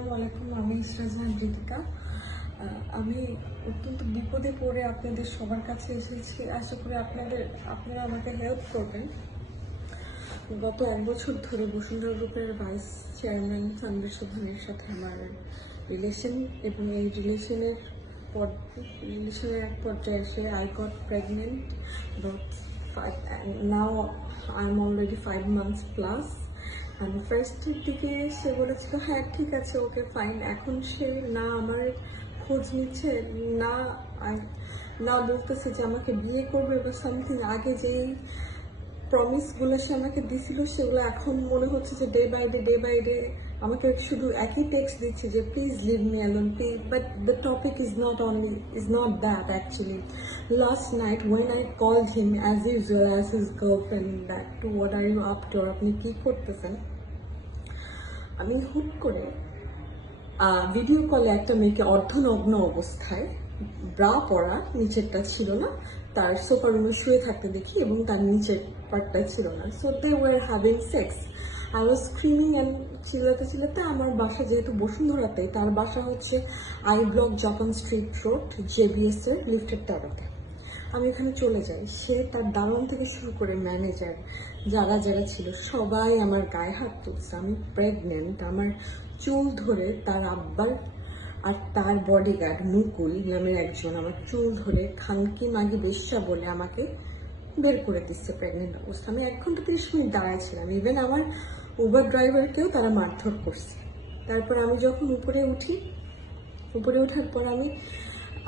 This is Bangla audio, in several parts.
আলাইকুম আমি ইসরাজমান আমি অত্যন্ত বিপদে পড়ে আপনাদের সবার কাছে এসেছি আশা করি আপনাদের আপনারা আমাকে হেল্প করবেন গত এক বছর ধরে বসুন্ধরা গ্রুপের ভাইস চেয়ারম্যান চন্দ্র সুধানের সাথে আমার রিলেশন এবং এই রিলেশনের পর রিলেশনের এক পর্যায়ে এসে I got pregnant but now I am already five months plus মানে ফার্স্টের দিকে সে বলেছিল হ্যাঁ ঠিক আছে ওকে ফাইন এখন সে না আমার খোঁজ নিচ্ছে না না বলতেছে যে আমাকে বিয়ে করবে বা সামথিং আগে যেই প্রমিসগুলো সে আমাকে দিছিল সেগুলো এখন মনে হচ্ছে যে day by day day by day আমাকে শুধু একই টেক্সট দিচ্ছে যে please leave me alone please but the topic is not only is not that actually last night when I called him as use as his girlfriend back to what are you up to আপনি কী করতেছেন আমি হুট করে ভিডিও কলে একটা মেয়েকে অর্ধনগ্ন অবস্থায় ব্রা পরা নিচেরটা ছিল না তার সোফার রুমে শুয়ে থাকতে দেখি এবং তার নিচের পার্টটা ছিল না so they were having sex I was screaming and চিল্লাতে চিল্লাতে আমার বাসা যেহেতু বসুন্ধরাতে তার বাসা হচ্ছে I block Japan street road JBS এর লিফটের তারাতে আমি ওখানে চলে যাই সে তার দারুণ থেকে শুরু করে ম্যানেজার যারা যারা ছিল সবাই আমার গায়ে হাত তুলছে আমি প্রেগনেন্ট আমার চুল ধরে তার আব্বার আর তার বডিগার্ড মুকুল নামের একজন আমার চুল ধরে খানকি মাগি বেশ্যা বলে আমাকে বের করে দিচ্ছে প্রেগনেন্ট অবস্থা আমি এক ঘন্টা তিরিশ মিনিট দাঁড়াইছিলাম ইভেন আমার উবার ড্রাইভারকেও তারা মারধর করছে তারপর আমি যখন উপরে উঠি উপরে ওঠার পর আমি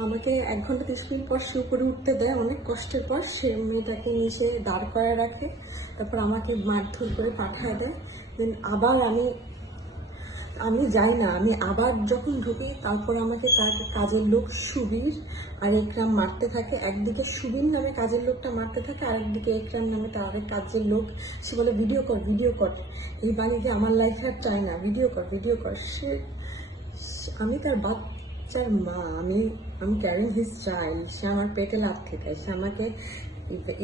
আমাকে এক ঘন্টা তিরিশ মিনিট পর সে উপরে উঠতে দেয় অনেক কষ্টের পর সে মেয়েটাকে নিচে দাঁড় করায় রাখে তারপর আমাকে মারধর করে পাঠায় দেয় দেন আবার আমি আমি যাই না আমি আবার যখন ঢুকি তারপর আমাকে তার কাজের লোক সুবীর আর একরাম মারতে থাকে একদিকে সুবীর নামে কাজের লোকটা মারতে থাকে আর একদিকে একরাম নামে তার আরেক কাজের লোক সে বলে ভিডিও কর ভিডিও কর এই যে আমার লাইফ আর চায় না ভিডিও কর ভিডিও কর সে আমি তার বাচ্চার মা আমি আমি ক্যারিং হিস চাইল্ড সে আমার পেটে লাগতে দেয় সে আমাকে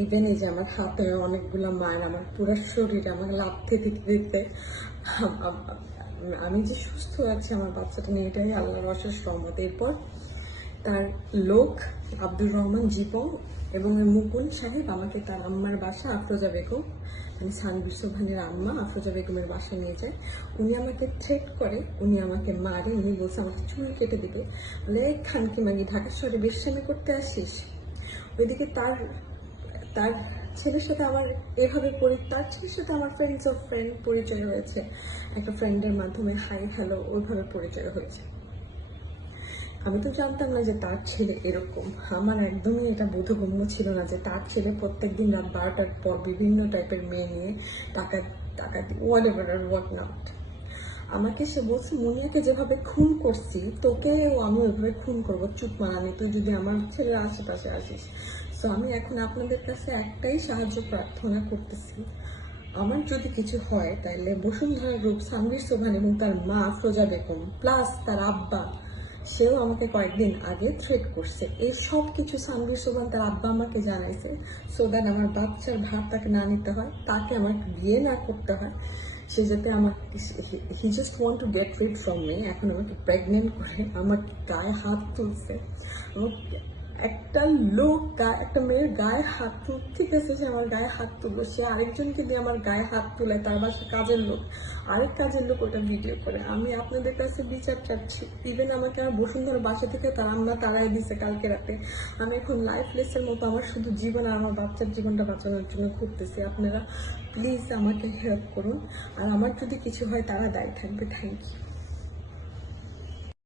ইভেন এই যে আমার হাতে অনেকগুলো মার আমার পুরো শরীর আমাকে লাভ দিতে দিতে আমি যে সুস্থ আছি আমার বাচ্চাটা নিয়ে এটাই আল্লাহর অশেষ রহমত এরপর তার লোক আব্দুর রহমান জীবন এবং মুকুল সাহেব আমাকে তার আম্মার বাসা আফরোজা বেগম মানে সানবির সোভানের আম্মা আফরোজা বেগমের বাসা নিয়ে যায় উনি আমাকে থ্রেট করে উনি আমাকে মারে উনি বলছে আমাকে চুল কেটে দেবে বলে খানকি মাগি ঢাকা শহরে বেশ্যামি করতে আসিস ওইদিকে তার তার ছেলের সাথে আমার এভাবে পরি তার ছেলের সাথে আমার ফ্রেন্ডস অফ ফ্রেন্ড পরিচয় হয়েছে একটা ফ্রেন্ডের মাধ্যমে হাই হ্যালো ওইভাবে পরিচয় হয়েছে আমি তো জানতাম না যে তার ছেলে এরকম আমার একদমই এটা বোধগম্য ছিল না যে তার ছেলে প্রত্যেক দিন রাত বারোটার পর বিভিন্ন টাইপের মেয়ে নিয়ে টাকা টাকা ওয়াট এভার হোয়াট নাট আমাকে সে বলছে মুনিয়াকে যেভাবে খুন করছি তোকেও আমি ওইভাবে খুন করবো চুপ মারানি তুই যদি আমার ছেলের আশেপাশে আসিস তো আমি এখন আপনাদের কাছে একটাই সাহায্য প্রার্থনা করতেছি আমার যদি কিছু হয় তাহলে বসুন্ধরা রূপ সামরির সোভান এবং তার মা ফ্রোজা বেগম প্লাস তার আব্বা সেও আমাকে কয়েকদিন আগে থ্রেট করছে এই সব কিছু সানবির সোভান তার আব্বা আমাকে জানাইছে সো দ্যাট আমার বাচ্চার ভার তাকে না নিতে হয় তাকে আমার বিয়ে না করতে হয় সে যাতে আমাকে he just want to get rid from me এখন আমাকে প্রেগনেন্ট করে আমার গায়ে হাত তুলছে আমার একটা লোক একটা মেয়ের গায়ে হাত তুল ঠিক আছে সে আমার গায়ে হাত তুললো সে আরেকজনকে দিয়ে আমার গায়ে হাত তুলে তার বাসা কাজের লোক আরেক কাজের লোক ওটা ভিডিও করে আমি আপনাদের কাছে বিচার চাচ্ছি ইভেন আমাকে আমার বসুন্ধরা বাসা থেকে তারা আমরা তারাই দিছে কালকে রাতে আমি এখন লাইফলেসের মতো আমার শুধু জীবন আর আমার বাচ্চার জীবনটা বাঁচানোর জন্য করতেছি আপনারা প্লিজ আমাকে হেল্প করুন আর আমার যদি কিছু হয় তারা দায়ী থাকবে থ্যাংক ইউ